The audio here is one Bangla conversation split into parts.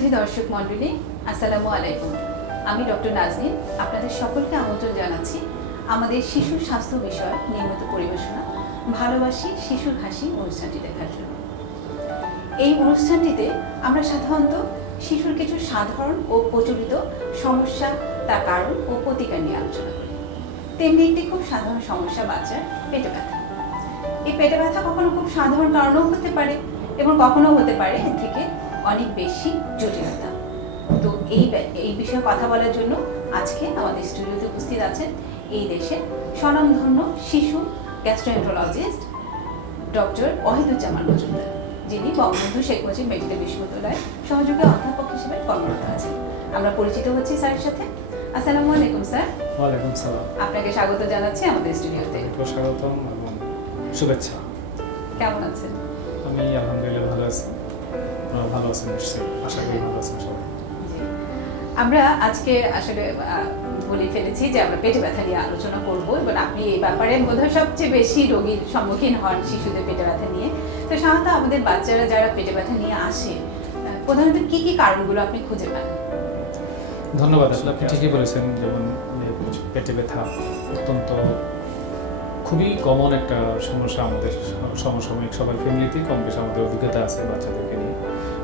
সুধী দর্শক মণ্ডলী, আসসালামু আলাইকুম। আমি ডক্টর নাজনীন আপনাদের সকলকে আমন্ত্রণ জানাচ্ছি আমাদের শিশু স্বাস্থ্য বিষয়ক নিয়মিত পরিবেশনা ভালোবাসি শিশুর হাসি অনুষ্ঠানটি দেখার জন্য। এই অনুষ্ঠানটিতে আমরা সাধারণত শিশুর কিছু সাধারণ ও প্রচলিত সমস্যা, তার কারণ ও প্রতিকার নিয়ে আলোচনা করি। তেমনি একটি খুব সাধারণ সমস্যা বাচ্চার পেটে ব্যথা। এই পেটে ব্যথা কখনো খুব সাধারণ কারণেও হতে পারে এবং কখনো হতে পারে এর থেকে অনেক বেশি জটিলতা। তো এই বিষয়ে কথা বলার জন্য আজকে আমাদের স্টুডিওতে উপস্থিত আছেন এই দেশের স্বনামধন্য শিশু গ্যাস্ট্রোএন্টারোলজিস্ট ডক্টর ওয়াহিদুজ্জামান মজুমদার, যিনি বঙ্গবন্ধু শেখ মুজিব মেডিকেল বিশ্ববিদ্যালয়ের সহযোগী অধ্যাপক হিসেবে কর্মরত আছেন। আমরা পরিচিত হচ্ছি স্যারের সাথে। আসসালামু আলাইকুম স্যার। ওয়ালাইকুম সালাম। আপনাকে স্বাগত জানাচ্ছি আমাদের স্টুডিওতে। স্বাগতম এবং শুভেচ্ছা। কেমন আছেন? আমি আলহামদুলিল্লাহ ভালো আছি। আপনারা ভালো আছেন নিশ্চয়ই, আশা করি ভালো আছেন সবাই। আমরা আজকে আসলে বলে ফেলেছি যে আমরা পেটে ব্যথা নিয়ে আলোচনা করব এবং আপনি এই ব্যাপারে বোধহয় সবচেয়ে বেশি রোগীর সম্মুখীন হন শিশুদের পেটে ব্যথা নিয়ে। তো সাধারণত আমাদের বাচ্চারা যারা পেটে ব্যথা নিয়ে আসে, প্রধানত কি কি কারণগুলো আপনি খুঁজে পান? ধন্যবাদ। আসলে আপনি ঠিকই বলেছেন, যেমন পেটে ব্যথা অত্যন্ত খুবই কমন একটা সমস্যা আমাদের সমসাময়িক সবার ফ্যামিলিতেই কম বেশি আমাদের অভিজ্ঞতা আছে বাচ্চাদেরকে নিয়ে।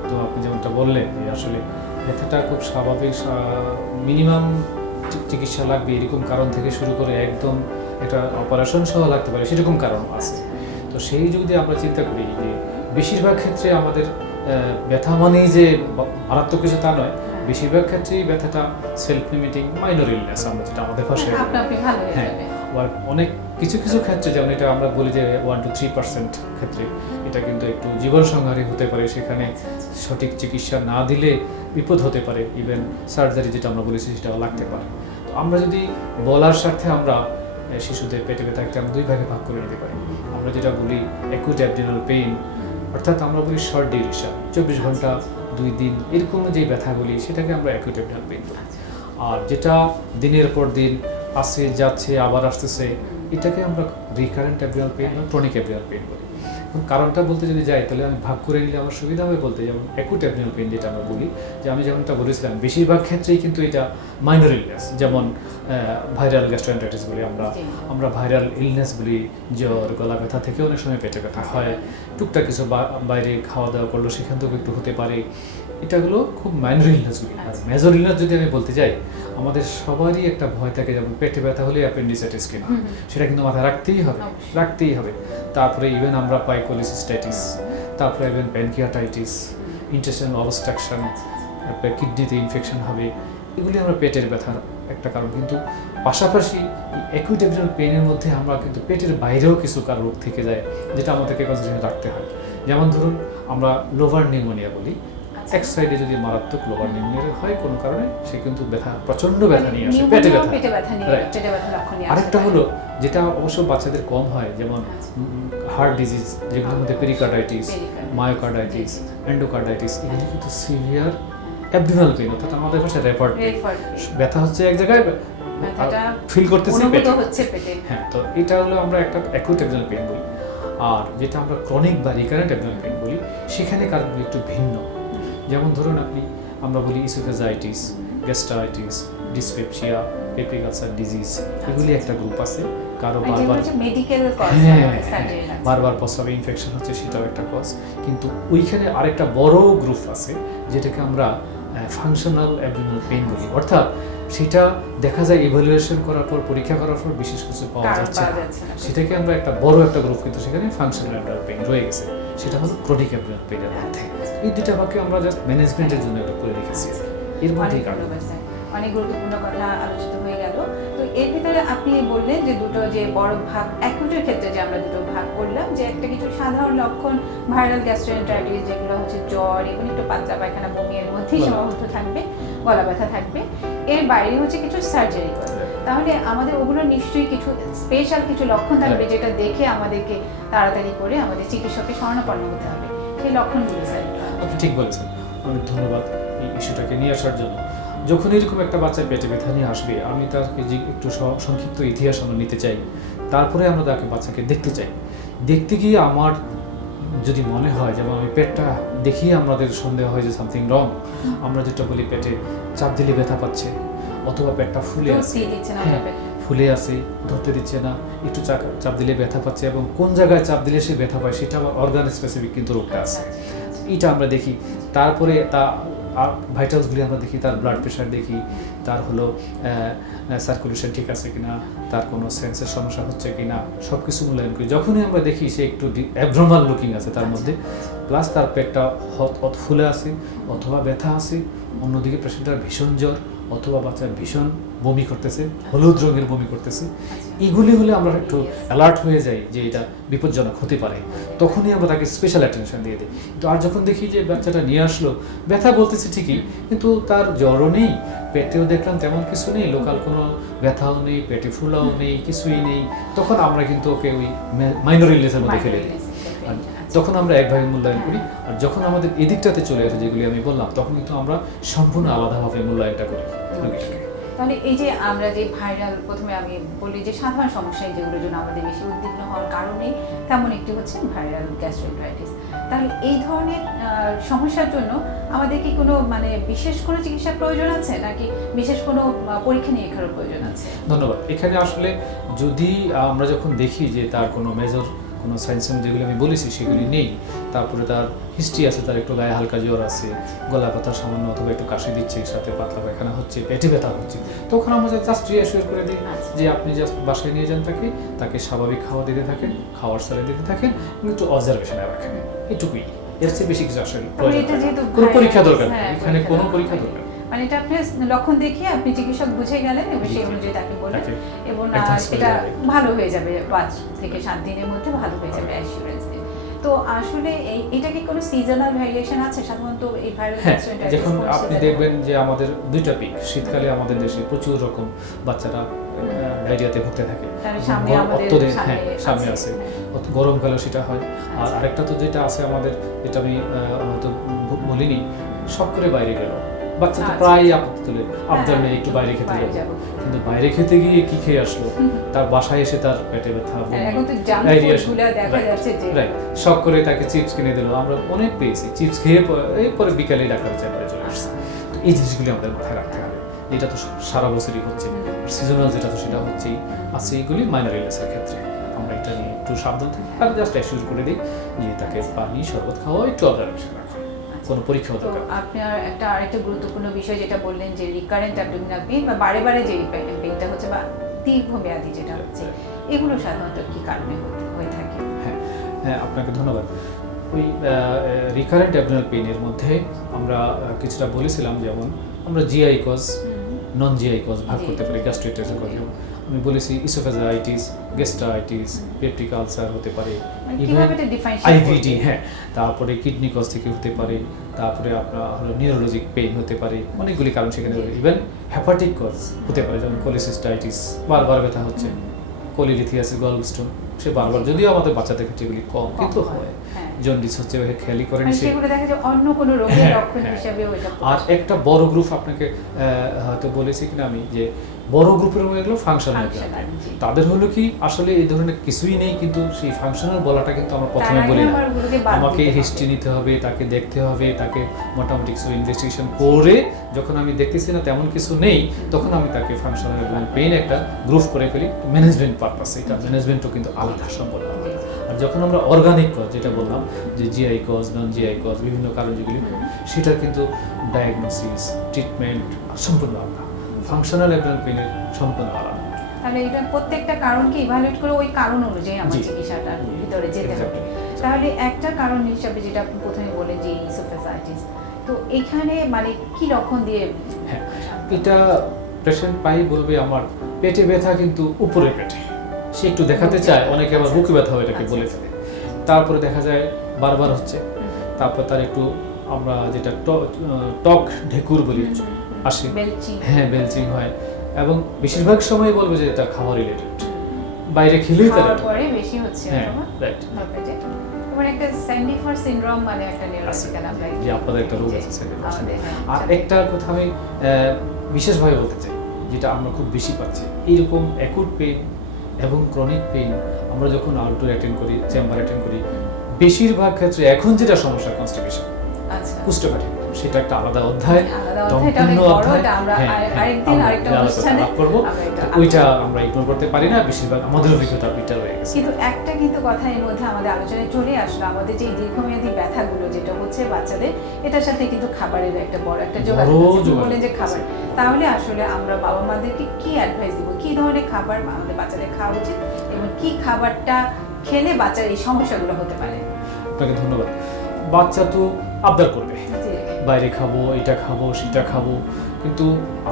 তো আপনি যেমনটা বললেন যে আসলে ব্যথাটা খুব স্বাভাবিক, মিনিমাম চিকিৎসা লাগবে এরকম কারণ থেকে শুরু করে একদম এটা অপারেশন সহ লাগতে পারে সেরকম কারণ আছে। তো সেই যদি আমরা চিন্তা করি যে বেশিরভাগ ক্ষেত্রে আমাদের ব্যথা মানেই যে মারাত্মক কিছু তা নয়, বেশিরভাগ ক্ষেত্রেই ব্যথাটা সেলফ লিমিটিং মাইনর ইলনেস, আমরা যেটা আমাদের ভাষায় অনেক কিছু কিছু ক্ষেত্রে, যেমন এটা আমরা বলি যে 1-3% ক্ষেত্রে এটা কিন্তু একটু জীবন সংহারী হতে পারে। সেখানে সঠিক চিকিৎসা না দিলে বিপদ হতে পারে, ইভেন সার্জারি যেটা আমরা বলেছি সেটাও লাগতে পারে। তো আমরা যদি বলার স্বার্থে আমরা শিশুদের পেটে ব্যথাকে আমরা দুই ভাগে ভাগ করে নিতে পারি। আমরা যেটা বলি অ্যাকুট অ্যাবডোমিনাল পেইন, অর্থাৎ আমরা বলি শর্ট ডিউরেশন 24 ঘন্টা 2 দিন এরকম যে ব্যথাগুলি, সেটাকে আমরা অ্যাকুট অ্যাবডোমিনাল পেইন বলি। আর যেটা দিনের পর দিন আসছে যাচ্ছে আবার আসতেছে, এটাকে আমরা রিকারেন্ট অ্যাবডোমিনাল পেইন বা ক্রনিক অ্যাবডোমিনাল পেইন বলি। কারণটা বলতে যদি যাই তাহলে আমি ভাগ করে নিলে আমার সুবিধা হবে বলতে। যেমন অ্যাকুট অ্যাবডোমিনাল পেইন যেটা আমরা বলি, যে আমি যেমনটা বলেছিলাম বেশিরভাগ ক্ষেত্রেই কিন্তু এটা মাইনর ইলনেস, যেমন ভাইরাল গ্যাস্ট্রোএন্টারাইটিস বলি আমরা ভাইরাল ইলনেস বলি, জ্বর, গলা ব্যথা থেকে অনেক সময় পেটে ব্যথা হয়। টুকটাক কিছু বাইরে খাওয়া দাওয়া করলো সেখান থেকেও একটু হতে পারে। এটাগুলো খুব মাইনর ইলনেসগুলি। আর মেজর ইলনেস যদি আমি বলতে যাই, আমাদের সবারই একটা ভয় থাকে, যেমন পেটে ব্যথা হলে অ্যাপেন্ডিসাইটিস কিনা, সেটা কিন্তু মাথায় রাখতেই হবে। তারপরে ইভেন আমরা পাই কোলিসিস্টাইটিস, তারপরে ইভেন প্যানক্রিয়াটাইটিস, ইন্টেস্টাইনাল অবস্ট্রাকশন, তারপরে কিডনিতে ইনফেকশন হবে। এগুলি আমরা পেটের ব্যথার একটা কারণ। কিন্তু পাশাপাশি অ্যাকুট অ্যাবডোমিনাল পেইনের মধ্যে আমরা কিন্তু পেটের বাইরেও কিছু কারণ রোগ থেকে যায়, যেটা আমাদেরকে কনসিডারে রাখতে হয়। যেমন ধরুন আমরা লোভার নিউমোনিয়া বলি, এক সাইডে যদি মারাত্মক লোভার নিউমোনিয়া হয় কোনো কারণে, সে কিন্তু প্রচন্ড ব্যথা নিয়ে আসে, পেটে ব্যথা। আরেকটা হলো যেটা অবশ্য বাচ্চাদের কম হয়, যেমন হার্ট ডিজিজ, যেগুলোর মধ্যে পেরিকার্ডাইটিস, মায়োকার্ডাইটিস, এন্ডোকার্ডাইটিস, এগুলো কিন্তু সিভিয়ার অ্যাবডোমিনাল পেইন, অর্থাৎ আমাদের ভাষায় রেফার্ড পেইন। ব্যথা হচ্ছে এক জায়গায়, ফিল করতেছি পেটে। হ্যাঁ, তো এটা হলো আমরা একটা অ্যাকুট অ্যাবডোমিনাল পেইন বলি। আর যেটা আমরা ক্রনিক বা রিকারেন্ট অ্যাবডোমিনাল পেইন বলি, সেখানে কারণগুলো একটু ভিন্ন। যেমন ধরুন আমরা বলি oesophagitis, gastritis, dyspepsia, peptic ulcer disease, এগুলি একটা গ্রুপ আছে। কারো বারবার প্রস্রাবে ইনফেকশন হচ্ছে, সেটাও একটা কজ। কিন্তু ওইখানে আরেকটা বড় গ্রুপ আছে যেটাকে আমরা ফাংশনাল অ্যাবডোমিনাল পেইন বলি, অর্থাৎ সেটা দেখা যায় ইভ্যালুয়েশন করার পর, পরীক্ষা করার পর বিশেষ কিছু পাওয়া যাচ্ছে না, সেটাকে আমরা একটা বড় একটা গ্রুপ, কিন্তু সেখানে ফাংশনাল অ্যাবডোমিনাল পেইন রয়ে গেছে, সেটা হলো ক্রনিক অ্যাবডোমিনাল পেইনের মধ্যে। এই দুইটা ভাগে আমরা জাস্ট ম্যানেজমেন্টের জন্য এটা করে রেখেছি। এর মধ্যেই অনেক গুরুত্বপূর্ণ কথা আলোচিত হয়ে গেল। তো এর ভিতরে আপনি বললেন যে দুটো যে বড় ভাগ, অ্যাকুটের ক্ষেত্রে যে আমরা দুটো ভাগ করলাম, যে একটা কিছু সাধারণ লক্ষণ ভাইরাল গ্যাস্ট্রোএন্টারাইটিস, যেগুলো হচ্ছে জ্বর এবং একটু পাতলা পায়খানা, বমি এর মধ্যেই সীমাবদ্ধ থাকবে, গলা ব্যথা থাকবে। এর বাইরে হচ্ছে কিছু সার্জারি করবে। তাহলে আমাদের ওগুলো নিশ্চয়ই কিছু স্পেশাল কিছু লক্ষণ থাকবে, যেটা দেখে আমাদেরকে তাড়াতাড়ি করে আমাদের চিকিৎসকের শরণাপন্ন হতে হবে। সেই লক্ষণগুলো স্যার আপনি ঠিক বলেছেন। অনেক ধন্যবাদ এই ইস্যুটাকে নিয়ে আসার জন্য। যখন এরকম একটা বাচ্চার পেটে ব্যথা নিয়ে আসবে, আমি তাকে একটু সংক্ষিপ্ত ইতিহাস আমরা নিতে চাই, তারপরে আমরা তাকে বাচ্চাকে দেখতে চাই। দেখতে গিয়ে আমার যদি মনে হয় যেমন আমি পেটটা দেখি আমাদের সন্দেহ হয় যে সামথিং রং, আমরা যেটা বলি পেটে চাপ দিলে ব্যথা পাচ্ছে, অথবা পেটটা ফুলে তো আছে, দিয়ে দিচ্ছে না হ্যাঁ, আপনার পেটে। ফুলে আছে, ধরতে দিচ্ছে না, একটু চাপ দিলে ব্যথা পাচ্ছে, এবং কোন জায়গায় চাপ দিলে সে ব্যথা পায় সেটা আবার অর্গান স্পেসিফিক কিন্তু রোগটা আছে, এটা আমরা দেখি। তারপরে তা ভাইটালসগুলি আমরা দেখি, তার ব্লাড প্রেশার দেখি, তার হলো সার্কুলেশন ঠিক আছে কিনা, তার কোনো সেন্সের সমস্যা হচ্ছে কিনা, সব কিছু মূল্যায়ন করি। যখনই আমরা দেখি সে একটু অ্যাবনর্মাল লুকিং আছে তার মধ্যে, প্লাস তার পেটটা ফুলে আছে অথবা ব্যথা আছে, অন্যদিকে পেশেন্টটার ভীষণ জ্বর অথবা বাচ্চার ভীষণ বমি করতেছে, হলুদ রঙের বমি করতেছে, এগুলি হলে আমরা একটু অ্যালার্ট হয়ে যাই যে এটা বিপজ্জনক হতে পারে, তখনই আমরা তাকে স্পেশাল অ্যাটেনশন দিয়ে দিই। কিন্তু আর যখন দেখি যে বাচ্চাটা নিয়ে আসলো, ব্যথা বলতেছে ঠিকই, কিন্তু তার জ্বরও নেই, পেটেও দেখলাম তেমন কিছু নেই, লোকাল কোনো ব্যথাও নেই, পেটে ফুলাও নেই, কিছুই নেই, তখন আমরা কিন্তু ওকে ওই মাইনর ইলনেসের মধ্যে ফেলে দিই। তখন আমরা একভাবে মূল্যায়ন করি। আর যখন আমাদের এদিকটাতে চলে আসে যেগুলি আমি বললাম, তখন কিন্তু আমরা সম্পূর্ণ আলাদাভাবে মূল্যায়নটা করি রোগীটাকে। তাহলে এই যে আমরা যে ভাইরাল, প্রথমে আমি বলি যে সাধারণ সমস্যা যেগুলোর জন্য আমাদের বেশি উদ্বিগ্ন হওয়ার কারণে তেমন একটি হচ্ছে ভাইরাল গ্যাস্ট্রাইটিস। তাহলে এই ধরনের সমস্যার জন্য আমাদের কি কোনো মানে বিশেষ কোনো চিকিৎসার প্রয়োজন আছে, নাকি বিশেষ কোনো পরীক্ষা নিরীক্ষার প্রয়োজন আছে? ধন্যবাদ। এখানে আসলে যদি আমরা যখন দেখি যে তার কোনো মেজর কোনো সাইনসিম যেগুলি আমি বলেছি সেগুলি নেই, তারপরে তার হিস্ট্রি আছে, তার একটু গায়ে হালকা জ্বর আছে, গলা ব্যথা সামান্য অথবা একটু কাশি দিচ্ছে, সাথে পাতলা পায়খানা হচ্ছে, পেটে ব্যথা হচ্ছে, তখন আমরা জাস্ট রিঅ্যাসিওর করে দিই যে আপনি জাস্ট বাসায় নিয়ে যান, তাকে স্বাভাবিক খাওয়া দিতে থাকেন, খাওয়ার সালে দিতে থাকেন, একটু অবজারভেশনে রাখেন, এটুকুই। এর চেয়ে বেশি কিছু আসলে কোনো পরীক্ষা দরকার নেই, এখানে কোনো পরীক্ষা দরকার নেই। মানে এটা আপনি লক্ষণ দেখিয়ে আপনি চিকিৎসক বুঝে গেলেন এবং সেই অনুযায়ী তাকে বললেন, এবং এটা ভালো হয়ে যাবে 5 থেকে 7 দিনের মধ্যে ভালো হয়ে যাবে অ্যাসিওরেন্স দিয়ে। তো আসলে এটা কি কোনো সিজনাল ভ্যারিয়েশন আছে সাধারণত এই ভাইরাল গ্যাস্ট্রাইটিস? যখন আপনি দেখবেন যে আমাদের দুইটা পিক, শীতকালে আমাদের দেশে প্রচুর রকম বাচ্চারা ডায়রিয়াতে ভুগতে থাকে, সামনে আছে, গরমকালে সেটা হয়। আর আরেকটা তো যেটা আছে আমাদের, যেটা আমি হয়তো বলিনি, শখ করে বাইরে গেল বাচ্চা, তো প্রায় আপত্তি তুলে আবদার নেই একটু বাইরে খেতে যাবো, কিন্তু বাইরে খেতে গিয়ে কি খেয়ে আসলো, তার বাসায় এসে তার পেটে ব্যথা, শখ করে তাকে চিপস কিনে দিল, আমরা অনেক পেয়েছি, চিপস খেয়ে পরে বিকালে ডাক্তার চেম্বারে চলে আসছে। তো এই জিনিসগুলি আমাদের মাথায় রাখতে হবে, এটা তো সারা বছরই হচ্ছে, সিজনাল যেটা তো সেটা হচ্ছেই আছে। এইগুলি মাইনর ইলনেসের ক্ষেত্রে আমরা এটা নিয়ে একটু সাবধান থাকি, আর জাস্ট অ্যাসিওর করে দিই যে তাকে পানি শরবত খাওয়া, একটু অবজারভেশন রাখা, কোনো পরীক্ষাও দরকার। আপনার আরেকটা গুরুত্বপূর্ণ বিষয় যেটা বললেন যে রিকারেন্ট অ্যাবডোমিনাল পেইন বা বারে বারে যে পেইনটা হচ্ছে বা দীর্ঘমেয়াদী যেটা হচ্ছে, এগুলো সাধারণত কি কারণে হয়ে থাকে? হ্যাঁ, আপনাকে ধন্যবাদ। ওই রিকারেন্ট অ্যাবডোমিনাল পেইনের মধ্যে আমরা কিছুটা বলেছিলাম, যেমন আমরা জিআই কজ, নন জিআই কজ ভাগ করতে পারি। গ্যাস্ট্রাইটিসের কথা আমি বলেছি, ইসোফেজাইটিস, গ্যাস্ট্রাইটিস, পেপটিক আলসার হতে পারে, আইভিডি, হ্যাঁ, তারপরে কিডনি কজ থেকে হতে পারে, তারপরে আপনার হলো নিউরোলজিক পেইন হতে পারে, অনেকগুলি কারণ সেখানে, ইভেন হেপাটিক কজ হতে পারে, যেমন কোলিসিস্টাইটিস, বারবার ব্যথা হচ্ছে, কোলিলিথিয়াসিস, গলস্টোন, সে বারবার, যদিও আমাদের বাচ্চাদের ক্ষেত্রে এগুলি কম কিন্তু হয়, জন্ডিস হচ্ছে, খেয়ালই করেন, সেগুলো দেখা যায় অন্য কোনো রোগের লক্ষণ হিসেবে। আর একটা বড় গ্রুপ আপনাকে হয়তো বলেছি কিনা আমি, যে বড় গ্রুপের মধ্যে এগুলো ফাংশনাল, তাদের হলো কি আসলে এই ধরনের কিছুই নেই, কিন্তু সেই ফাংশনাল বলাটা কিন্তু আমরা প্রথমে বলি না, আমাকে হিস্ট্রি নিতে হবে, তাকে দেখতে হবে, তাকে মোটামুটি কিছু ইনভেস্টিগেশন করে যখন আমি দেখতেছি না তেমন কিছু নেই, তখন আমি তাকে ফাংশনাল এবং পেইন একটা গ্রুপ করে ফেলি ম্যানেজমেন্ট পারপাসে। এটা ম্যানেজমেন্টও কিন্তু আলাদা, সম্পূর্ণ আলাদা। আর যখন আমরা অর্গানিক কজ, যেটা বললাম যে জিআই কজ, নন জিআই কজ, বিভিন্ন কারণ যেগুলি, সেটা কিন্তু ডায়াগনোসিস, ট্রিটমেন্ট সম্পূর্ণ আলাদা, ফাংশনাল অ্যাবডোমিনাল পেইনের সম্পূর্ণ আলাদা। তাহলে এটা প্রত্যেকটা কারণকে ইভালুয়েট করে ওই কারণ অনুযায়ী আমার চিকিৎসাটার ভিতরে যেতে হবে। তাহলে একটা কারণ হিসাবে যেটা আপনি প্রথমে বলেন যে ইসোফেজাইটিস, তো এখানে মানে কি লক্ষণ দিয়ে? হ্যাঁ, এটা পেশেন্ট পাই বলবে আমার পেটে ব্যথা, কিন্তু উপরের পেটে, সে একটু দেখাতে চায়, অনেকে আবার বুকে ব্যথা হয় এটাকে বলে ফেলে, তারপরে দেখা যায় বারবার হচ্ছে, তারপর তার একটু আমরা যেটা টক ঢেকুর বলি আসে, হ্যাঁ, বেলচিং হয়, এবং বেশিরভাগ সময় বলবে যে এটা খাওয়া রিলেটেড, বাইরে খেলেই তার পরে বেশি হচ্ছে, হ্যাঁ, রাইট। মানে একটা স্যান্ডিফার সিনড্রোম, মানে একটা নিউরোলজিক্যাল আমরা যে আপনাদের একটা রোগ আছে স্যান্ডিফার সিনড্রোম। আর একটা কথা আমি বিশেষভাবে বলতে চাই, যেটা আমরা খুব বেশি পাচ্ছি, এইরকম অ্যাকুট পেইন এবং ক্রনিক পেইন আমরা যখন আউটডোর অ্যাটেন্ড করি, চেম্বার অ্যাটেন্ড করি, বেশিরভাগ ক্ষেত্রে এখন যেটা সমস্যা কনস্টিপেশন, আচ্ছা কুষ্ঠকাঠিন্য, সেটা একটা আলাদা অধ্যায়, আলাদা অধ্যায়, এটা অনেক সম্পূর্ণ বড়, অধ্যায়। এটা আমরা আরেকদিন আরেকটা অনুষ্ঠানে করবো, আমরা এটা ওইটা আমরা ইগনোর করতে পারি না, বেশিরভাগ আমাদের অভিজ্ঞতা ওইটা রয়ে গেছে। কিন্তু একটা কিন্তু কথা এর মধ্যে আমাদের আলোচনায় চলে আসলো, আমাদের যে দীর্ঘমেয়াদী ব্যথাগুলো যেটা হচ্ছে বাচ্চাদের, এটার সাথে কিন্তু খাবারের একটা বড় একটা যোগাযোগ আছে। আপনি বললেন যে খাবার, তাহলে আসলে আমরা বাবা মাদেরকে কি অ্যাডভাইস দিব, কি ধরনের খাবার আমাদের বাচ্চাদের খাওয়া উচিত এবং কি খাবারটা খেলে বাচ্চার এই সমস্যাগুলো হতে পারে? আপনাকে ধন্যবাদ। বাচ্চা তো আবদার করবে, জি। বাইরে খাবো, এটা খাবো, সেটা খাবো, কিন্তু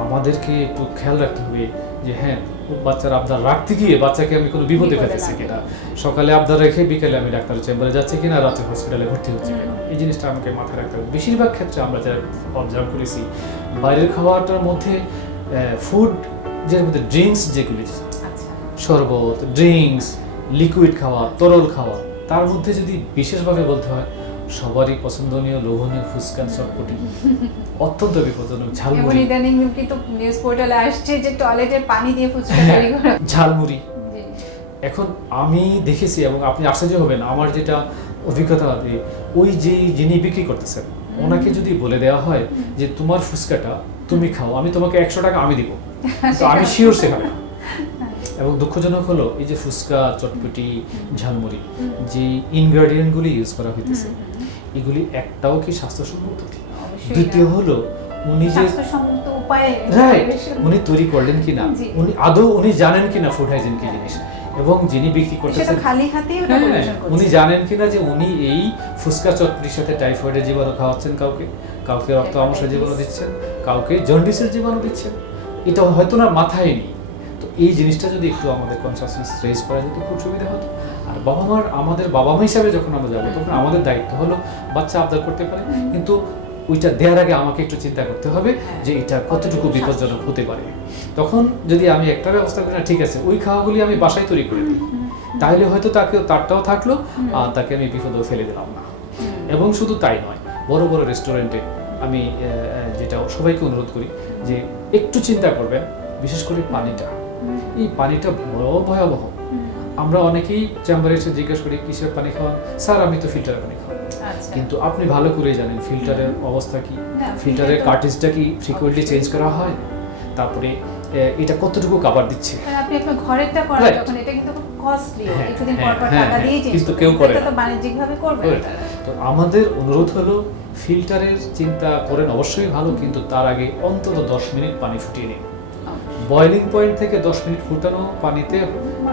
আমাদেরকে একটু খেয়াল রাখতে হবে যে হ্যাঁ, বাচ্চার আবদার রাখতে গিয়ে বাচ্চাকে আমি কোনো বিপদে বিপদে ফেলতেছি না কিনা, সকালে আবদার রেখে বিকেলে আমি ডাক্তারের চেম্বারে যাচ্ছি কিনা, রাতে হসপিটালে ভর্তি হচ্ছে কিনা, এই জিনিসটা আমাকে মাথায় রাখতে হবে। বেশিরভাগ ক্ষেত্রে আমরা যারা অবজার্ভ করেছি, বাইরের খাওয়াটার মধ্যে ফুড, যের মধ্যে ড্রিঙ্কস যেগুলি, আচ্ছা শরবত, ড্রিঙ্কস, লিকুইড খাওয়া, তরল খাওয়া, তার মধ্যে যদি বিশেষভাবে বলতে হয়, সবারই পছন্দনীয় লোভনীয় ফুচকা, চটপটি অত্যন্ত বিপজ্জনক, এবং ঝালমুড়ি, ইদানিং কিন্তু নিউজ পোর্টালে আসছে যে টয়লেটের পানি দিয়ে ফুচকা হ্যাঁ, তৈরি করা। ঝালমুড়ি। জি। এখন আমি দেখেছি এবং আপনি আশ্চর্য হবেন, আমার যেটা অভিজ্ঞতা, ওই যে যিনি বিক্রি করতেছেন ওনাকে যদি বলে দেওয়া হয় যে তোমার ফুচকাটা তুমি খাও, আমি তোমাকে 100 টাকা আমি দিব, তো আমি শিওর সেখানে। এবং দুঃখজনক হলো এই যে ফুচকা, চটপটি, ঝালমুড়ি, যে ইনগ্রেডিয়েন্টগুলি ইউজ করা হইতেছে, এগুলি একটাও কি স্বাস্থ্যসম্মত? অবশ্যই দ্বিতীয় না। হলো উনি যে স্বাস্থ্যসম্মত উপায়ে রাইট, পরিবেশন- উনি তৈরি করলেন কিনা, জি। উনি আদৌ উনি জানেন কিনা ফুড হাইজিন কি জিনিস, এবং যিনি বিক্রি সেটা করতেছেন খালি হাতেই ওটা হ্যাঁ, পরিবেশন করছে। উনি জানেন কিনা যে উনি এই ফুচকা চটপটির সাথে টাইফয়েডের জীবাণু খাওয়াচ্ছেন, কাউকে কাউকে রক্ত আমসের জীবাণু দিচ্ছেন, কাউকে জন্ডিসের জীবাণু দিচ্ছেন, এটা হয়তো না মাথায় নেই। তো এই জিনিসটা যদি একটু আমাদের কনসাসনেস রেজ করা যেত, খুব সুবিধা হতো। আর আমাদের বাবা মা হিসাবে যখন আমরা যাবো, তখন আমাদের দায়িত্ব হলো বাচ্চা আবদার করতে পারে, কিন্তু ওইটা দেওয়ার আগে আমাকে একটু চিন্তা করতে হবে যে এটা কতটুকু বিপজ্জনক হতে পারে। তখন যদি আমি একটা ব্যবস্থা করি না, ঠিক আছে, ওই খাওয়াগুলি আমি বাসায় তৈরি করে দিই, তাহলে হয়তো তারটাও থাকলো আর তাকে আমি বিপদেও ফেলে দিলাম না। এবং শুধু তাই নয়, বড় বড় রেস্টুরেন্টে আমি যেটা সবাইকে অনুরোধ করি যে একটু চিন্তা করবেন, বিশেষ করে পানিটা, এই পানিটা বড় ভয়াবহ। আমরা অনেকেই চেম্বারে এসে জিজ্ঞেস করি কিসের পানি খাওয়ান, স্যার আমি তো ফিল্টারের পানি খাওয়াই। আচ্ছা। কিন্তু আপনি ভালো করে জানেন ফিল্টারের অবস্থা কি, না, ফিল্টারের filter তো- কার্ট্রিজটা কি ফ্রিকোয়েন্টলি চেঞ্জ করা হয়, তারপরে এটা কতটুকু কাভার দিচ্ছে। আর আপনি আপনার ঘরেরটা করেন Right. যখন, এটা কিন্তু খুব কস্টলি, হ্যাঁ, কিছুদিন পর হ্যাঁ, পর হ্যাঁ, টাকা দিয়ে হ্যাঁ, চেঞ্জ কিন্তু কেউ করে এটা না। তো বাণিজ্যিক ভাবে করবে না Right. তারা। তো আমাদের অনুরোধ হলো ফিল্টারের চিন্তা করেন অবশ্যই ভালো, কিন্তু তার আগে অন্তত 10 মিনিট পানি ফুটিয়ে নিন। বয়লিং পয়েন্ট থেকে 10 মিনিট ফুটানো পানিতে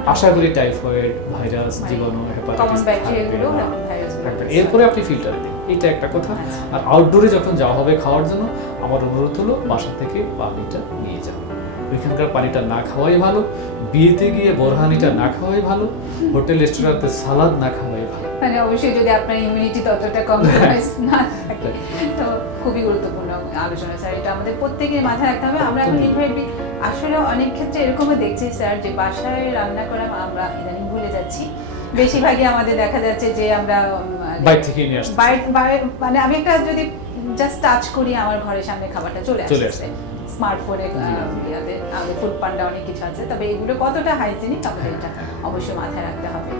আশা করি টাইফয়েড, ভাইরাস, জীবাণু, হেপাটাইটিস কমন ব্যাকটেরিয়াগুলো থাকবে না। এবং ভাইরাসগুলো থাকবে না। থাকবে। এরপরে আপনি ফিল্টারে দিন, এটা একটা কথা। আচ্ছা। আর আউটডোরে যখন যাওয়া হবে খাওয়ার জন্য, আমার অনুরোধ হলো বাসা থেকে পানিটা নিয়ে যান। ওইখানকার পানিটা না খাওয়াই ভালো, বিয়েতে গিয়ে বোরহানিটা না খাওয়াই ভালো, হোটেল রেস্টুরেন্টে সালাদ না খাওয়াই ভালো। মানে অবশ্যই যদি আপনার ইমিউনিটি ততটা কম্প্রোমাইজ না থাকে, তো খুবই গুরুত্বপূর্ণ আলোচনা স্যার, এটা আমাদের প্রত্যেকের মাথায় রাখতে হবে। আমরা এখন ইনভাইটলি আসলে অনেক ক্ষেত্রে এরকমও দেখছি স্যার, যে বাসায় রান্না করা আমরা ইদানিং ভুলে যাচ্ছি। বেশিরভাগই আমাদের দেখা যাচ্ছে যে আমরা বাইরে থেকে নিয়ে আসতে মানে আমি একটা যদি জাস্ট টাচ করি, আমার ঘরের সামনে খাবারটা চলে চলে আসছে। স্মার্টফোনে আমাদের ফুড পান্ডা অনেক কিছু আছে, তবে এগুলো কতটা হাইজিনিক আমাদের এটা অবশ্যই মাথায় রাখতে হবে।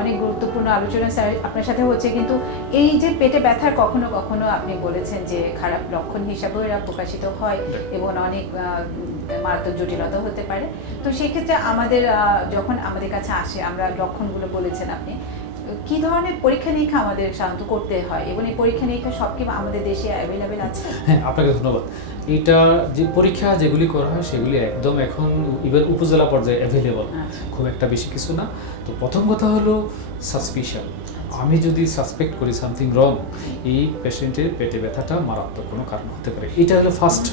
অনেক গুরুত্বপূর্ণ আলোচনা স্যার আপনার সাথে হচ্ছে, কিন্তু এই যে পেটে ব্যথার কখনো কখনো আপনি বলেছেন যে খারাপ লক্ষণ হিসাবেও এরা প্রকাশিত হয় এবং অনেক মারাত্মক জটিলতা হতে পারে। তো সেক্ষেত্রে আমাদের যখন আমাদের কাছে আসে, আমরা লক্ষণগুলো বলেছেন আপনি, কি ধরনের পরীক্ষা নিরীক্ষা আমাদের সাধারণত করতে হয় এবং এই পরীক্ষা নিরীক্ষা সব কি আমাদের দেশে অ্যাভেলেবেল আছে? হ্যাঁ, আপনাকে ধন্যবাদ। এটা যে পরীক্ষা যেগুলি করা হয় সেগুলি একদম এখন ইভেন উপজেলা পর্যায়ে অ্যাভেলেবল, খুব একটা বেশি কিছু না। তো প্রথম কথা হলো সাসপিশন। আমি যদি সাসপেক্ট করি সামথিং রং, এই পেশেন্টের পেটে ব্যথাটা মারাত্মক কোনো কারণ হতে পারে, এটা হলো ফার্স্ট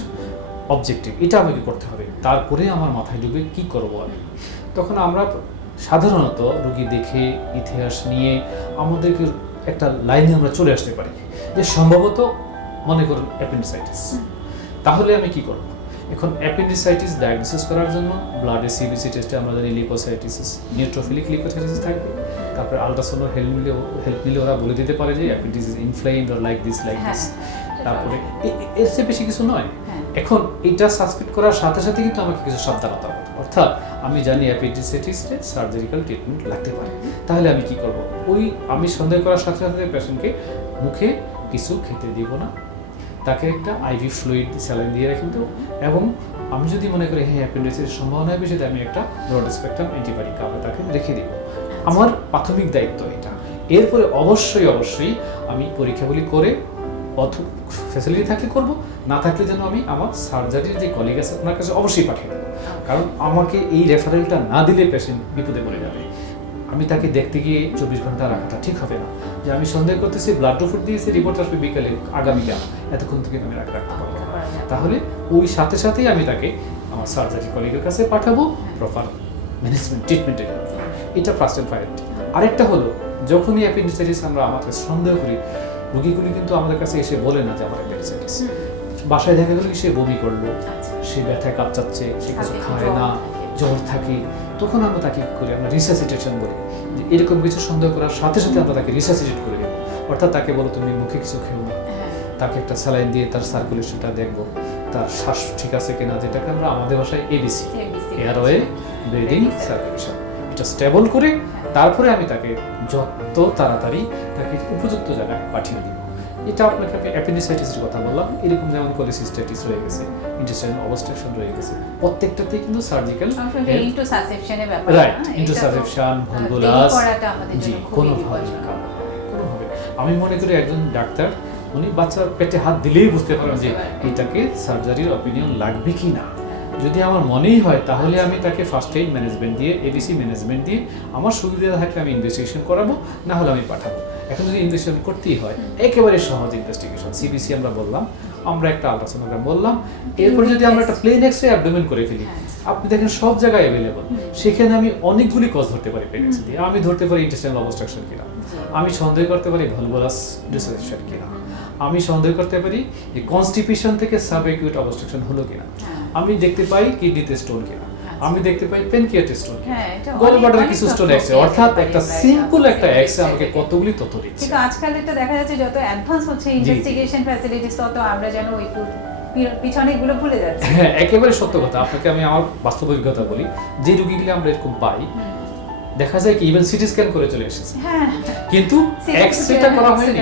অবজেক্টিভ, এটা আমাকে করতে হবে। তারপরে আমার মাথায় ঢুকে কি করব আমি, তখন আমরা সাধারণত রোগী দেখে ইতিহাস নিয়ে আমাদেরকে একটা লাইনে আমরা চলে আসতে পারি যে সম্ভবত মনে করুন অ্যাপেন্ডিসাইটিস। তাহলে আমি কি করব? এখন অ্যাপেন্ডিসাইটিস ডায়াগনোসিস করার জন্য ব্লাডে সিবিসি টেস্টে আমরা জানি লিউকোসাইটিস, নিউট্রোফিলিক লিউকোসাইটিস থাকবে। তারপরে আলট্রাসাউন্ডের হেল্প নিলে ওরা বলে দিতে পারে যে appendicitis inflamed or like this. তারপরে এর চেয়ে বেশি কিছু নয়। এখন এটা সাসপেক্ট করার সাথে সাথে কিন্তু আমাকে কিছু সাবধানতা হবে, অর্থাৎ আমি জানি অ্যাপেন্ডিসাইটিসে সার্জারিক্যাল ট্রিটমেন্ট লাগতে পারে, তাহলে আমি কি করব? ওই আমি সন্দেহ করার সাথে সাথে পেশেন্টকে মুখে কিছু খেতে দিব না, তাকে একটা আইভি ফ্লুইড স্যালাইন দিয়ে রেখে দেবো, এবং আমি যদি মনে করি হ্যাঁ অ্যাপেন্ডিসাইটিস সম্ভাবনা বেশি, তাই আমি একটা ব্রড স্পেকট্রাম অ্যান্টিবায়োটিক কাপে তাকে রেখে দিব। আমার প্রাথমিক দায়িত্ব এটা। এরপরে অবশ্যই আমি পরীক্ষাগুলি করে ফ্যাসিলিটি থাকলে করব, না থাকলে যেন আমি আমার সার্জারির যে কলিগ আছে ওনার কাছে অবশ্যই পাঠিয়ে দেবো। কারণ আমাকে এই রেফারেলটা না দিলে পেশেন্ট বিপদে পড়ে যাবে। আমি তাকে দেখতে গিয়ে 24 ঘন্টা রাখাটা ঠিক হবে না, যে আমি সন্দেহ করতেছি ব্লাড রিপোর্ট দিয়েছি, রিপোর্ট আসবে বিকালে, আগামীকাল, এতক্ষণ থেকে আমি রাখতে পারবো না। তাহলে ওই সাথেই আমি তাকে আমার সার্জারি কলিগের কাছে পাঠাবো প্রপার ম্যানেজমেন্ট ট্রিটমেন্টের জন্য। এটা ফার্স্ট অ্যান্ড প্রায়োরিটি। আরেকটা হলো, যখনই অ্যাপেন্ডিসাইটিস আমরা আমাদের সন্দেহ করি, রোগীগুলি কিন্তু আমাদের কাছে এসে বলে না যে আমার অ্যাপেন্ডিসাইটিস। বাসায় দেখা গেল সে বমি করলো, সে ব্যথায় কাঁপচাচ্ছে, সে কিছু খায় না, জ্বর থাকে, তখন আমরা তাকে কি করি? আমরা রিসাসিটেশন বলি, যে এরকম কিছু সন্দেহ করার সাথে আমরা তাকে রিসাসিটেট করে দেবো। অর্থাৎ তাকে বলো তুমি মুখে কিছু খেও না, তাকে একটা স্যালাইন দিয়ে তার সার্কুলেশনটা দেখবো, তার শ্বাস ঠিক আছে কিনা, যেটাকে আমরা আমাদের ভাষায় এবিসি, এয়ারওয়ে, ব্রিদিং, সার্কুলেশন, এটা স্টেবল করে তারপরে আমি তাকে যত তাড়াতাড়ি তাকে উপযুক্ত জায়গায় পাঠিয়ে দিব। এটা আপনাকে অ্যাপেন্ডিসাইটিসের কথা বললাম, এরকম যেমন কোলিসিস্টাইটিস রয়ে গেছে, ইন্টেস্টাইনাল অবস্ট্রাকশন রয়ে গেছে, প্রত্যেকটাতেই কিন্তু সার্জিক্যাল ইন্টারসাসেপশনের ব্যাপার, রাইট, ইন্টারসাসেপশন, ভলভুলাস, জি, কোনোভাবে। আমি মনে করি একজন ডাক্তার উনি বাচ্চার পেটে হাত দিলেই বুঝতে পারেন যে এটাকে সার্জারির অপিনিয়ন লাগবে কি না। যদি আমার মনেই হয় তাহলে আমি তাকে ফার্স্ট এইড ম্যানেজমেন্ট দিয়ে, এবিসি ম্যানেজমেন্ট দিয়ে, আমার সুবিধা থাকলে আমি ইনভেস্টিগেশন করাবো, না হলে আমি পাঠাবো। এখন যদি ইনভেস্টিগেশন করতেই হয়, একেবারে সহজ ইনভেস্টিগেশন, সিবিসি আমরা বললাম, আমরা একটা আলট্রাসোনোগ্রাম বললাম, এরপরে যদি আমরা একটা প্লেন এক্স-রে অ্যাবডোমেন করে ফেলি, আপনি দেখেন সব জায়গায় অ্যাভেলেবল, সেখানে আমি অনেকগুলি কজ ধরতে পারি প্লেন এক্স দিয়ে। আমি ধরতে পারি ইন্টেস্টাইনাল অবস্ট্রাকশন কিনা, আমি সন্দেহ করতে পারি ভলভুলাস ডিসঅ্যাসেপশন কিনা, আমি সন্দেহ করতে পারি যে কনস্টিপেশন থেকে সাবঅ্যাকিউট অবস্ট্রাকশন হলো কিনা, আমি দেখতে পাই কিডনিতে স্টোন কিনা, আমি দেখতে পাই পেনক্রিয়াতে স্টোন কিনা, গলব্লাডারে কিছু স্টোন এক্স, অর্থাৎ একটা সিম্পল একটা এক্স আমাকে কতগুলি তথ্য দিচ্ছে। কিন্তু আজকাল এটা দেখা যাচ্ছে যত অ্যাডভান্স হচ্ছে ইনভেস্টিগেশন ফ্যাসিলিটিস, তত আমরা যেন ওই পিছনে এগুলো ভুলে যাচ্ছি। হ্যাঁ, একেবারে সত্য কথা। আপনাকে আমি আমার বাস্তব অভিজ্ঞতা বলি, যে রোগীগুলি আমরা এরকম পাই, দেখা যায় কি ইভেন সিটি স্ক্যান করে চলে এসেছে, কিন্তু এক্স-রেটা করা হয়নি,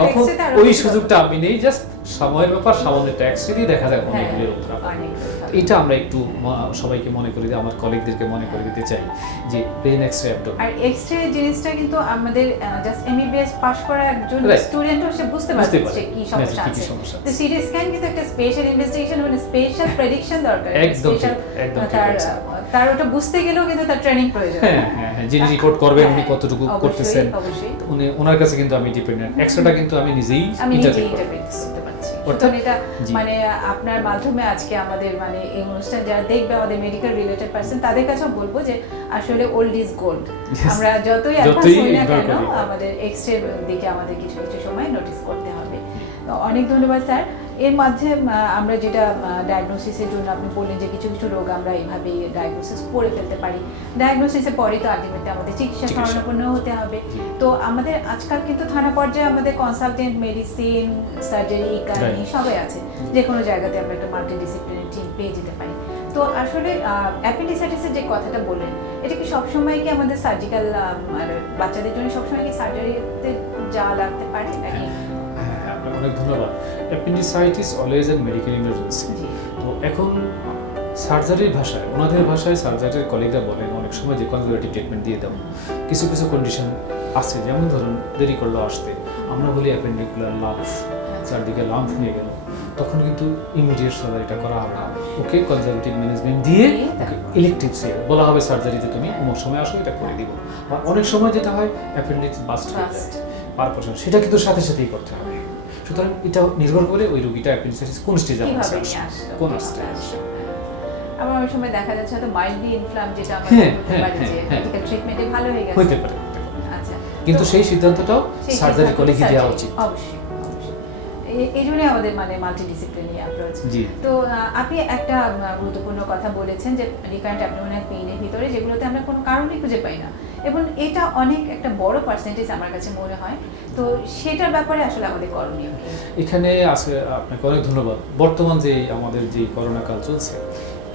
তখন ওই সুযোগটা আমি নেই, জাস্ট সময়ের ব্যাপার, সামান্য একটা এক্স-রে দিয়ে দেখা যায় অনেকগুলি রোগ খারাপ। এটা আমরা একটু সবাইকে মনে করে দিই, আমার কলিগদেরকে মনে করে দিতে চাই যে প্লেন এক্স-রে অ্যাবডোমেন। আর এক্স-রে জিনিসটা কিন্তু আমাদের জাস্ট এমবিবিএস পাস করা একজন স্টুডেন্টও সে বুঝতে পারছে কি সমস্যা আছে। তো সিটি স্ক্যান কিন্তু একটা স্পেশাল ইনভেস্টিগেশন, মানে স্পেশাল প্রেডিকশন দরকার, একদম তার ওটা বুঝতে গেলেও কিন্তু তার ট্রেনিং প্রয়োজন। হ্যাঁ, যিনি রিপোর্ট করবেন উনি কতটুকু করতেছেন, উনি ওনার কাছে কিন্তু আমি ডিপেন্ডেন্ট। এক্সট্রাটা কিন্তু আমি নিজেই ইন্টারপ্রেট করতে পারছি। অর্থাৎ এটা মানে আপনার মাধ্যমে আজকে আমাদের মানে এই অনুষ্ঠান যারা দেখবে, আমাদের মেডিকেল রিলেটেড পারসন, তাদের কাছেও বলবো যে আসলে ওল্ড ইজ গোল্ড। আমরা যতই অ্যাডভান্স হই না কেন, আমাদের এক্স-রে দিকে আমাদের কিছু কিছু সময় নোটিস করতে হবে। তো অনেক ধন্যবাদ স্যার। এর মাঝে আমরা যেটা ডায়াগনোসিসের জন্য আপনি বললেন যে কিছু কিছু রোগ আমরা এইভাবে ডায়াগনোসিস করে ফেলতে পারি, ডায়াগনোসিসের পরে তো আলটিমেটলি আমাদের চিকিৎসা শরণাপন্ন হতে হবে। তো আমাদের আজকাল কিন্তু থানা পর্যায়ে আমাদের কনসালটেন্ট, মেডিসিন, সার্জারি, ইকানি সবাই আছে, যে কোনো জায়গাতে আমরা একটা মাল্টিডিসিপ্লিনারি টিম পেয়ে যেতে পারি। তো আসলে অ্যাপেন্ডিসাইটিসের যে কথাটা বললেন, এটা কি সবসময় কি আমাদের সার্জিক্যাল বাচ্চাদের জন্য সবসময় কি সার্জারিতে যাওয়া লাগতে পারে নাকি? অনেক ধন্যবাদ। Appendicitis always a medical emergency. তো এখন সার্জারির ভাষায়, ওনাদের ভাষায় সার্জারির কলিগরা বলেন অনেক সময় যে কনজারভেটিভ ট্রিটমেন্ট দিয়ে দাও। কিছু কিছু কন্ডিশন আছে, যেমন ধরুন দেরি করলো আসতে, আমরা বলি অ্যাপেন্ডিকুলার লাম্প, চারদিকে লাম্প হয়ে গেল, তখন কিন্তু ইমিডিয়েট সার্জারিটা করা হবে না, ওকে কনজারভেটিভ ম্যানেজমেন্ট দিয়ে ইলেকটিভ বলা হবে সার্জারিতে তুমি অমুক সময় আসো, এটা করে দিব। বা অনেক সময় যেটা হয় অ্যাপেন্ডিক্স বাস্ট হয়ে যায় পারপাশন, সেটা কিন্তু সাথে সাথেই করতে হবে। সুতরাং এটা নির্ভর করে ওই রোগীটা অ্যাপেন্ডিসাইটিস কোন স্টেজে আছে, কোন স্টেজে। আবার ওই সময় দেখা যাচ্ছে হয়তো মাইল্ডলি ইনফ্লাম, যেটা আমাদের হতে পারে যে মেডিকেল ট্রিটমেন্টে ভালো হয়ে গেছে, হতে পারে। আচ্ছা, কিন্তু সেই সিদ্ধান্তটাও সার্জারি কলিগই দেওয়া উচিত। অবশ্যই এই জন্যই আমাদের মানে মাল্টিডিসিপ্লিনারি অ্যাপ্রোচ। তো আপনি একটা গুরুত্বপূর্ণ কথা বলেছেন যে রিকারেন্ট অ্যাবডোমিনাল পেইনের ভিতরে যেগুলোতে আমরা কোনো কারণই খুঁজে পাই না, এবং এটা অনেক একটা বড় পার্সেন্টেজ আমার কাছে মনে হয়। তো সেটার ব্যাপারে আসলে আমাদের করণীয় এখানে আছে। আপনাকে অনেক ধন্যবাদ। বর্তমান যে আমাদের যে করোনা কাল চলছে,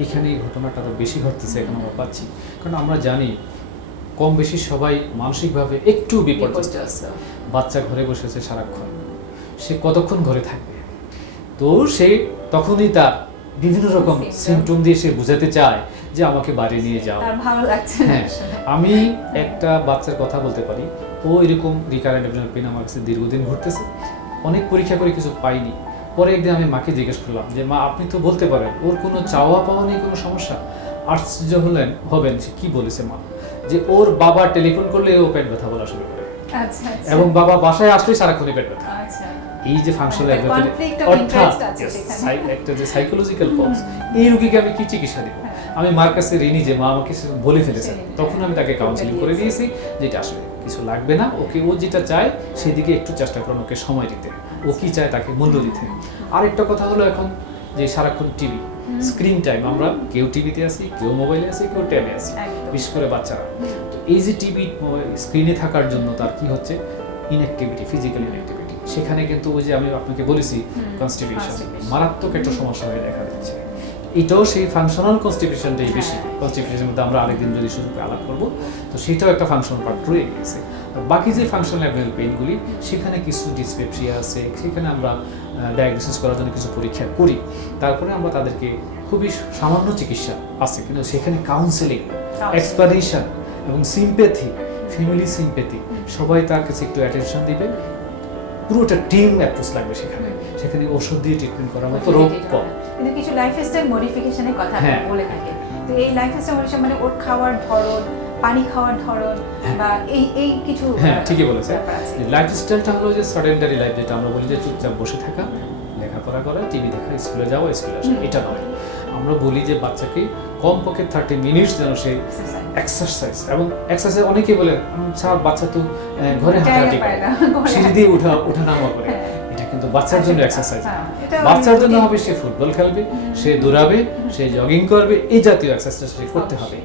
এখানে এই ঘটনাটা তো বেশি ঘটতেছে এখন আমরা পাচ্ছি, কারণ আমরা জানি কম বেশি সবাই মানসিকভাবে একটু বিপর্যস্ত। বাচ্চা ঘরে বসেছে সারাক্ষণ, সে কতক্ষণ ঘরে থাকবে? তো সে তখনই তার বিভিন্ন রকম সিমটম দিয়ে সে বোঝাতে চায় যে আমাকে বাড়ি নিয়ে যাও। তার ভালো লাগছে না হ্যাঁ, আসলে। আমি একটা বাচ্চার কথা বলতে পারি, ও এরকম রিকারেন্ট অ্যাবডোমিনাল পেন আমার কাছে দীর্ঘদিন ঘুরতেছে, অনেক পরীক্ষা করে কিছু পাইনি। পরে একদিন আমি মাকে জিজ্ঞেস করলাম যে মা, আপনি তো বলতে পারেন ওর কোনো চাওয়া পাওয়া নেই, কোনো সমস্যা। আশ্চর্য হবেন সে কি বলেছে মা, যে ওর বাবা টেলিফোন করলে ও পেট ব্যথা বলা শুরু করে, আচ্ছা আচ্ছা এবং বাবা বাসায় আসলেই সারাক্ষণই পেট ব্যথা। আচ্ছা এই যে ফাংশনাল একটা conflict of interest আছে সেখানে। একটা যে সাইকোলজিক্যাল কজ, এই রোগীকে আমি কি চিকিৎসা দেব? আমি মার কাছে ঋণী যে মা আমাকে বলে ফেলেছে। তখন আমি তাকে কাউন্সিলিং করে দিয়েছি যেটা আসলে কিছু লাগবে না, ওকে ও যেটা চায় সেদিকে একটু চেষ্টা করুন, ওকে সময় দিতে, ও কি চায় তাকে মূল্য দিতে। আরেকটা কথা হলো এখন যে সারাক্ষণ টিভি স্ক্রিন টাইম, আমরা কেউ টিভিতে আছি, কেউ মোবাইলে আছি, কেউ ট্যাবে আছি, একদম। বিশেষ করে বাচ্চারা। তো এই যে টিভি স্ক্রিনে থাকার জন্য তার কি হচ্ছে, ইনঅ্যাক্টিভিটি, ফিজিক্যাল ইনঅ্যাক্টিভিটি। সেখানে কিন্তু ওই যে আমি আপনাকে বলেছি কনস্টিপেশন, মারাত্মক একটা সমস্যা হয়ে দেখা দিচ্ছে। এটাও সেই ফাংশনাল কনস্টিপেশনটাই বেশি। কনস্টিপেশনের মধ্যে আমরা আরেকদিন যদি সুযোগ আলাপ করবো, তো সেটাও একটা ফাংশনাল পার্ট রয়ে গেছে। বাকি যে ফাংশনাল অ্যাবডোমিনাল পেইনগুলি, সেখানে কিছু ডিসপেপসিয়া আছে, সেখানে আমরা ডায়াগনোসিস করার জন্য কিছু পরীক্ষা করি, তারপরে আমরা তাদেরকে খুবই সামান্য চিকিৎসা আছে, কিন্তু সেখানে কাউন্সেলিং, এক্সপ্লানেশন এবং সিম্প্যাথি, ফ্যামিলি সিম্প্যাথি, সবাই তার কাছে একটু অ্যাটেনশন দিবে। পুরোটা টিম অ্যাপ্রোচ লাগবে সেখানে। সেখানে ওষুধ দিয়ে ট্রিটমেন্ট করার মতো রোগ কম। কিন্তু কিছু লাইফস্টাইল মডিফিকেশনের কথা হ্যাঁ। বলে থাকে। তো এই লাইফস্টাইল মডিফিকেশন মানে ওর খাওয়ার ধরন, পানি খাওয়ার ধরন, বা এই কিছু হ্যাঁ, ঠিকই বলেছে। ব্যাপার আছে। লাইফস্টাইলটা হলো যে সেডেন্টারি লাইফ, যেটা আমরা বলি যে চুপচাপ বসে থাকা, লেখাপড়া করা, টিভি দেখা, স্কুলে যাওয়া, স্কুলে আসা, এটা নয়। আমরা বলি যে বাচ্চাকে কমপক্ষে 30 মিনিটস যেন সে এক্সারসাইজ, এবং এক্সারসাইজ অনেকে বলে স্যার বাচ্চা তো ঘরে হাঁটাহাঁটি করে, সিঁড়ি দিয়ে ওঠা নামা করে, এটা কিন্তু বাচ্চার জন্য এক্সারসাইজ। বাচ্চার জন্য হবে সে ফুটবল খেলবে, সে দৌড়াবে, সে জগিং করবে, এই জাতীয় এক্সারসাইজ সে করতে হবে।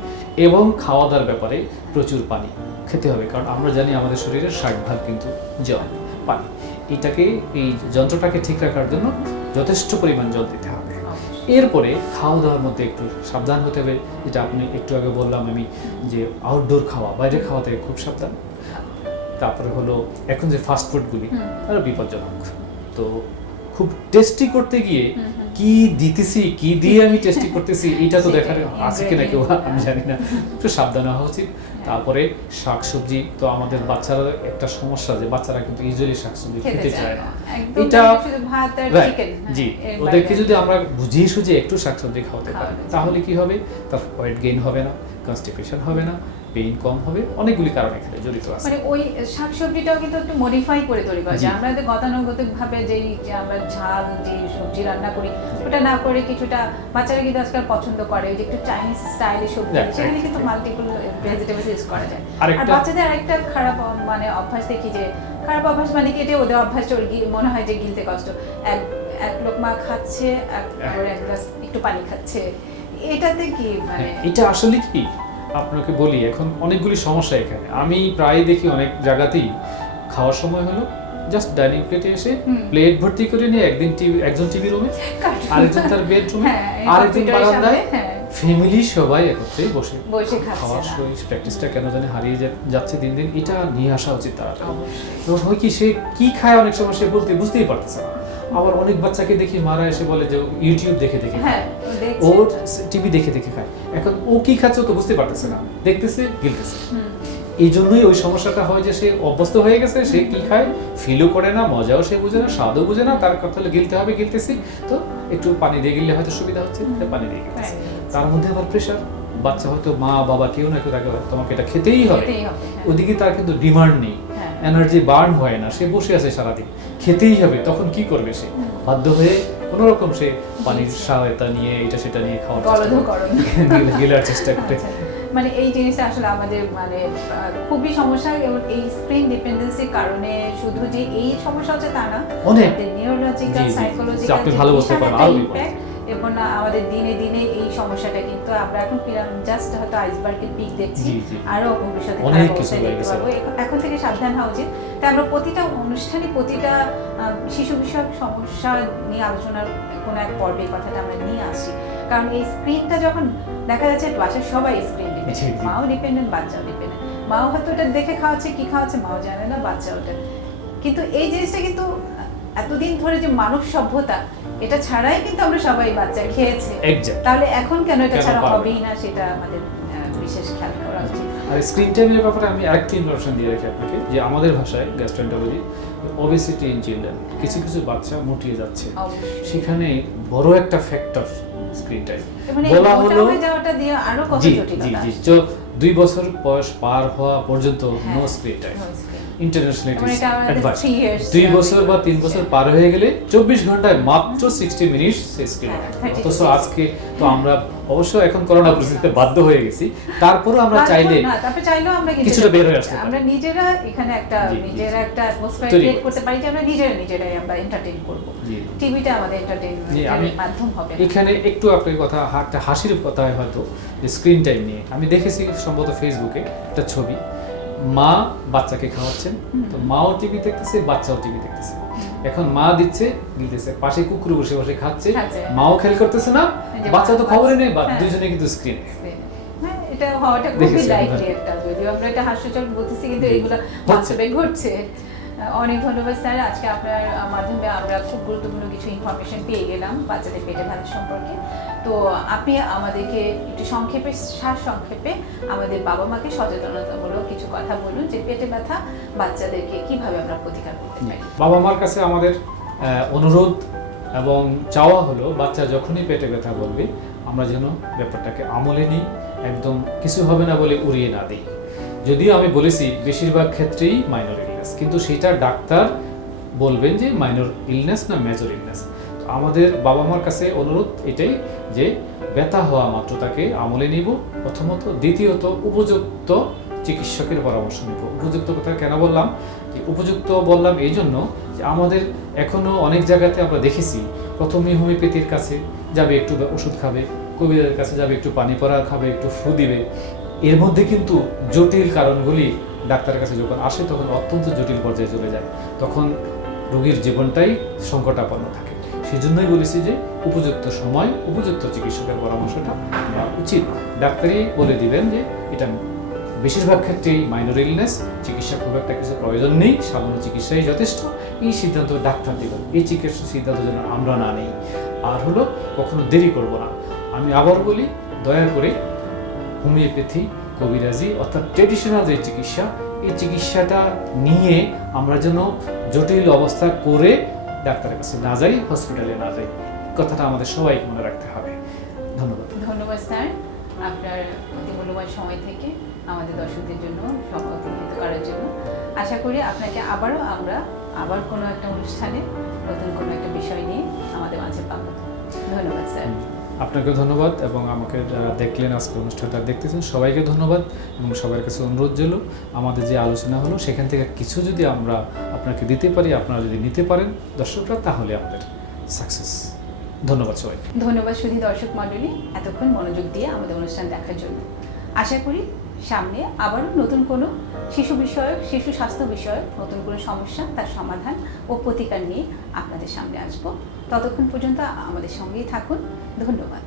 এবং খাওয়া দাওয়ার ব্যাপারে প্রচুর পানি খেতে হবে, কারণ আমরা জানি আমাদের শরীরের 60% কিন্তু জল, পানি। এটাকে, এই যন্ত্রটাকে ঠিক রাখার জন্য যথেষ্ট পরিমাণ জল দিতে হবে। এরপরে খাওয়া দাওয়ার মধ্যে একটু সাবধান হতে হবে, যেটা আপনি একটু আগে বললাম আমি, যে আউটডোর খাওয়া, বাইরে খাওয়া থেকে খুব সাবধান। তারপরে হলো এখন যে ফাস্ট ফুডগুলি, তারা বিপজ্জনক। তো খুব টেস্টি করতে গিয়ে কি দিতেছি, কি দিয়ে আমি টেস্টি করতেছি, এটা তো দেখার আছে কিনা কেউ, আমি জানি না, একটু সাবধান হওয়া উচিত। তারপরে শাকসবজি, তো আমাদের বাচ্চারা একটা সমস্যা যে বাচ্চারা কিন্তু ইউজুয়ালি শাকসবজি খেতে চায় না। এটা জি, ওদেরকে যদি আমরা বুঝিয়ে সুঝিয়ে একটু শাকসবজি খাওয়াতে পারি, তাহলে কি হবে, তার ওয়েট গেইন হবে না, কনস্টিপেশন হবে না, পেইন কম হবে, অনেকগুলি কারণ এখানে জড়িত আছে। মানে ওই শাকসবজিটাও কিন্তু একটু মডিফাই করে তৈরি করা যায়। আমরা তো গতানুগতিক ভাবে যে আমরা ঝাল যে সবজি রান্না করি, ওটা না করে কিছুটা, বাচ্চারা কিন্তু আজকাল পছন্দ করে যে একটু চাইনিজ স্টাইলে সবজি, সেখানে কিন্তু মাল্টিপল ভেজিটেবলস ইউজ করা যায়। আর বাচ্চাদের আরেকটা খারাপ মানে অভ্যাস দেখি, যে খারাপ অভ্যাস মানে কি, এটা ওদের অভ্যাসটা মনে হয় যে গিলতে কষ্ট, এক লোকমা খাচ্ছে, এক গ্লাস একটু পানি খাচ্ছে, এটাতে কি মানে এটা আসলে কি, আপনাকে বলি, এখন অনেকগুলি সমস্যা এখানে আমি প্রায় দেখি অনেক জায়গাতেই। খাওয়ার সময় হলো জাস্ট ডাইনিং প্লেটে এসে প্লেট ভর্তি করে নিয়ে একজন টিভি রুমে, আরেকজন তার বেডরুমে, আরেকজন বারান্দায়, ফ্যামিলি সবাই একত্রে বসে খাওয়ার প্র্যাকটিসটা কেন জানি হারিয়ে যাচ্ছে দিন দিন। এটা নিয়ে আসা উচিত তাড়াতাড়ি। তখন হয় কি, সে কি খায় অনেক সময় সে বুঝতেই পারতেছে না। আবার অনেক বাচ্চাকে দেখি মারা এসে বলে যে ইউটিউব দেখে খায়, ওর টিভি দেখে খায়। এখন ও কি খাচ্ছে ও তো বুঝতে পারতেছে না, দেখতেছে, গিলতেছে। এই জন্যই ওই সমস্যাটা হয় যে সে অভ্যস্ত হয়ে গেছে, সে কি খায় ফিলও করে না, মজাও সে বুঝে না, স্বাদও বুঝে না। তার কথা হলো গিলতে হবে, গিলতেছি, তো একটু পানি দিয়ে গিললে হয়তো সুবিধা হচ্ছে, পানি দিয়ে গিলতেছে। তার মধ্যে আবার প্রেশার, বাচ্চা হয়তো মা বাবা কেউ না কেউ তাকে তোমাকে এটা খেতেই হবে, ওদিকে তার কিন্তু ডিমান্ড নেই, এনার্জি বার্ন হয় না, সে বসে আছে সারাদিন, খেতেই হবে। তখন কি করবে সে, বাধ্য হয়ে কোনো রকম সে পানির সহায়তা নিয়ে এটা সেটা নিয়ে খাওয়ার গিলার চেষ্টা করে। মানে এই জিনিসটা আসলে আমাদের মানে খুবই সমস্যা। এবং এই স্ক্রিন ডিপেন্ডেন্সির কারণে শুধু যে এই সমস্যা হচ্ছে তা না, অনেক নিউরোলজিক্যাল, সাইকোলজিক্যাল, আপনি ভালো বলতে পারেন, আরো বিপদ। এবং আমাদের দিনে দিনে এই সমস্যাটা কিন্তু আমরা এখন জাস্ট হয়তো আইসবার্গের পিক দেখছি, জি, জি। আরো ভবিষ্যতে অনেক খারাপ কিছু অবস্থা হয়ে দেখতে গেছে। পাবো। এখন থেকে সাবধান হওয়া উচিত। তাই আমরা প্রতিটা অনুষ্ঠানে প্রতিটা শিশু বিষয়ক সমস্যা নিয়ে আলোচনার কোনো এক পর্বে কথাটা আমরা নিয়ে আসি, কারণ এই স্ক্রিনটা যখন দেখা যাচ্ছে বাসায় সবাই স্ক্রিন জি, ডিপেন্ডেন্ট, জি। মাও ডিপেন্ডেন্ট, বাচ্চাও ডিপেন্ডেন্ট। মাও হয়তো ওটা দেখে খাওয়াচ্ছে, কি খাওয়াচ্ছে মাও জানে না, বাচ্চা ওটা। কিন্তু এই জিনিসটা কিন্তু এতদিন ধরে যে মানব সভ্যতা, এটা ছাড়াই কিন্তু আমরা সবাই বাচ্চা খেয়েছে। Exact. তাহলে এখন কেন এটা কেন ছাড়া পারবে? হবেই না, সেটা আমাদের বিশেষ খেয়াল করা উচিত। আর স্ক্রিন টাইমের ব্যাপারে আমি আরেকটা ইনফরমেশন দিয়ে রাখি আপনাকে, যে আমাদের ভাষায় গ্যাস্ট্রোএন্টারোলজি ওবেসিটি ইন চিলড্রেন, কিছু কিছু বাচ্চা মুটিয়ে যাচ্ছে, অবশ্যই। সেখানে বড় একটা ফ্যাক্টর স্ক্রিন টাইম। মানে বলা মোটা হলো হয়ে যাওয়াটা দিয়ে আরো কত জি জি জটিলতা। জি, তো 2 বছর বয়স পার হওয়া পর্যন্ত হ্যাঁ, no screen time. no screen। International মানে এটা আমাদের অ্যাডভাইস 3 years 2 বছর বা 3 বছর পার হয়ে গেলে 24 ঘন্টায় মাত্র 60 মিনিট স্ক্রিন। হ্যাঁ, 32 অথচ আজকে তো আমরা অবশ্য এখন করোনা পরিস্থিতিতে বাধ্য হয়ে গেছি, তারপরও আমরা তারপর চাইলে না, তারপরে চাইলেও আমরা কিন্তু কিছুটা বের হয়ে আসতে পারি। আমরা নিজেরা এখানে একটা জি, জি, নিজেরা একটা অ্যাটমসফিয়ার তৈরি ক্রিয়েট করতে করতে পারি যে আমরা নিজেরাই আমরা এন্টারটেইন করব। জি। টিভিটা আমাদের জি, আমি এন্টারটেইনমেন্টের মাধ্যম হবে না। এখানে একটু আপনার কথা একটা হাসির কথা হয়তো স্ক্রিন টাইম নিয়ে আমি দেখেছি সম্ভবত ফেসবুকে একটা ছবি, মা বাচ্চাকে খাওয়াচ্ছেন, তো মাও টিভি দেখতেছে, বাচ্চাও টিভি দেখতেছে। এখন মা দিচ্ছে দিতেছে, পাশে কুকুর বসে বসে খাচ্ছে, খাচ্ছে। মাও খেয়াল করতেছে না, এই যে বাচ্চা তো খবরে নেই, হ্যাঁ। দুজনে কিন্তু স্ক্রিনে। হ্যাঁ, এটা হওয়াটা খুবই দেখেছি আমরা। লাইকলি একটা, যদিও আমরা এটা হাস্যজনক বলতেছি, কিন্তু জি, এগুলো হচ্ছে। বাস্তবে ঘটছে। অনেক ধন্যবাদ স্যার, আজকে আপনার মাধ্যমে আমরা খুব গুরুত্বপূর্ণ কিছু ইনফরমেশন পেয়ে গেলাম বাচ্চাদের পেটে ব্যথা সম্পর্কে। তো আপনি আমাদেরকে একটু সংক্ষেপে আমাদের বাবা মাকে সচেতনতামূলক কিছু কথা বলুন, যে পেটে ব্যথা বাচ্চাদেরকে কিভাবে আমরা প্রতিকার করতে পারি। বাবা মার কাছে আমাদের অনুরোধ এবং চাওয়া হলো, বাচ্চা যখনই পেটে ব্যথা বলবে আমরা যেন ব্যাপারটাকে আমলে নিই, একদম কিছু হবে না বলে উড়িয়ে না দিই। যদিও আমি বলেছি বেশিরভাগ ক্ষেত্রেই মাইনর ইলনেস, কিন্তু সেটা ডাক্তার বলবেন যে মাইনর ইলনেস না মেজর ইলনেস। তো আমাদের বাবা মার কাছে অনুরোধ এটাই যে ব্যথা হওয়া মাত্র তাকে আমলে নিব প্রথমত, দ্বিতীয়ত উপযুক্ত চিকিৎসকের পরামর্শ নিব। উপযুক্ত কথা কেন বললাম, যে উপযুক্ত বললাম এই জন্য যে আমাদের এখনো অনেক জায়গাতে আমরা দেখেছি প্রথমে হোমিওপ্যাথির কাছে যাবে, একটু ওষুধ খাবে, কবিরাজের কাছে যাবে, একটু পানি পড়া খাবে, একটু ফু দিবে। এর মধ্যে কিন্তু জটিল কারণগুলি ডাক্তারের কাছে যখন আসে তখন অত্যন্ত জটিল পর্যায়ে চলে যায়, তখন রোগীর জীবনটাই সংকটাপন্ন থাকে। সেজন্যই বলেছি যে উপযুক্ত সময় উপযুক্ত চিকিৎসকের পরামর্শটা নেওয়া উচিত। ডাক্তারই বলে দিবেন যে এটা বেশিরভাগ ক্ষেত্রেই মাইনর ইলনেস, চিকিৎসা খুব একটা কিছু প্রয়োজন নেই, সামান্য চিকিৎসাই যথেষ্ট। এই সিদ্ধান্ত ডাক্তার দেবেন, এই চিকিৎসা সিদ্ধান্ত যেন আমরা না নেই। আর হলো কখনো দেরি করব না। আমি আবার বলি, দয়া করে হোমিওপ্যাথি, কবিরাজি অর্থাৎ ট্রেডিশনাল যে চিকিৎসা, এই চিকিৎসাটা নিয়ে আমরা যেন জটিল অবস্থা করে ডাক্তারের কাছে না যাই, হসপিটালে না যাই। কথাটা আমাদের সবাইকে মনে রাখতে হবে। ধন্যবাদ। ধন্যবাদ স্যার, আপনার অতি মূল্যবান সময় থেকে আমাদের দর্শকদের জন্য সময় অতিবাহিত করার জন্য। আশা করি আপনাকে আবার কোনো একটা অনুষ্ঠানে নতুন কোনো একটা বিষয় নিয়ে আমাদের মাঝে পাবো। ধন্যবাদ স্যার। আপনাকে ধন্যবাদ, এবং আমাকে যারা দেখলেন আজকে অনুষ্ঠানটা দেখতেছেন সবাইকে ধন্যবাদ, এবং সবার কাছে অনুরোধ রইল আমাদের যে আলোচনা হলো সেখান থেকে কিছু যদি আমরা আপনাকে দিতে পারি, আপনারা যদি নিতে পারেন দর্শকরা, তাহলে আমাদের সাকসেস। ধন্যবাদ সবাই। ধন্যবাদ সুধী দর্শক মণ্ডলী, এতক্ষণ মনোযোগ দিয়ে আমাদের অনুষ্ঠান দেখার জন্য। আশা করি সামনে আবারও নতুন কোনো শিশু স্বাস্থ্য বিষয়ক নতুন কোনো সমস্যা, তার সমাধান ও প্রতিকার নিয়ে আপনাদের সামনে আসবো। ততক্ষণ পর্যন্ত আমাদের সঙ্গেই থাকুন। ধন্যবাদ।